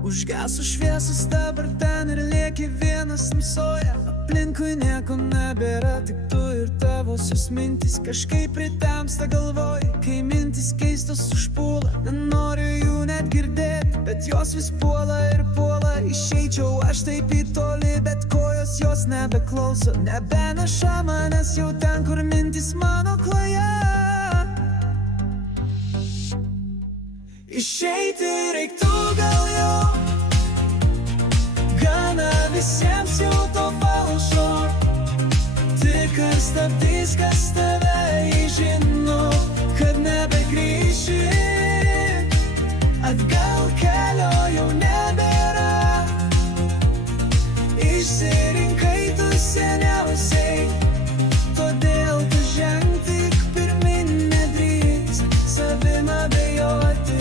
Užgeso šviesos dabar ten ir lieki vienas tamsoje. Aplinkui nieko nebėra, tik tu ir tavosios mintis. Kažkaip pritemsta galvoj, kai mintis keistos užpuola. Nenoriu jų net girdėti, bet jos vis puola ir puola. Išeičiau aš taip į toli, bet kojos jos nebeklauso. Nebeneša manęs jau ten, kur mintis mano kloja. Išeiti reiktų gal jau, gana visiems jau to falšo. Tik ar stabdys, kas tave žino, kad nebegrįši. Atgal kelio jau nebėra, išsirinkai tu seniausiai. Todėl tu ženk tik pirmin, nedrįsk savim abejoti.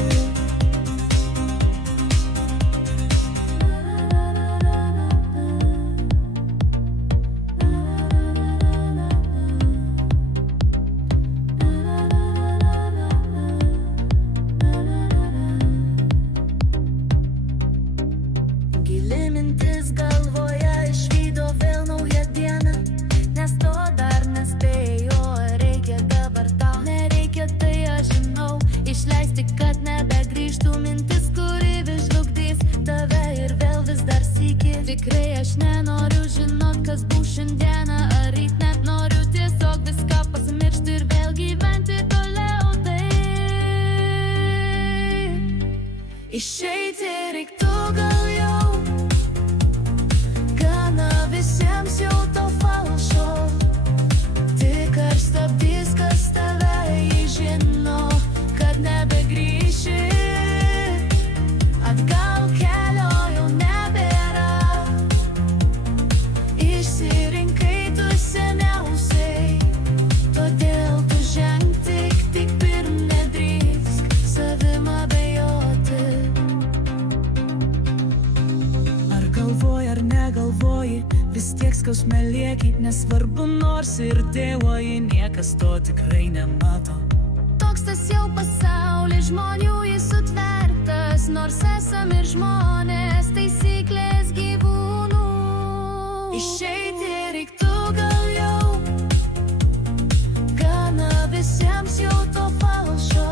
Gili mintis galvoje išvydo vėl naują dieną, nes to dar nespėjo, reikia dabar tau. Nereikia, tai aš žinau, išleisti, kad nebegrįžtų mintis, kuri vis žlugdys tave ir vėl vis dar sykį. Tikrai aš nenoriu žinot, kas bus šiandieną ar ryt, net noriu tiesiog viską pasimiršti ir vėl gyventi toliau. Tai išeiti reiktų gal jau, gana visiems jau to falšo. Tik ar stabdys, kas tave žino, kad nebegrįši. Atgal kelio jau nebėra, išsirinkai tu seniausiai. Todėl tu ženk tik pirm, nedrįsk savim abejoti. Ar galvoji, ar negalvoji, vis tiek skausme lieki. Nesvarbu, nors ir dėvoji, niekas to tikrai nemato. Toks tas jau pasaulis, žmonių jis sutvertas, nors esam ir žmonės, taisyklės gyvūnų. Išeiti reiktų gal jau, gana visiems jau to falšo.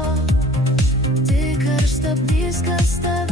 Tik ar stabdys, kas tave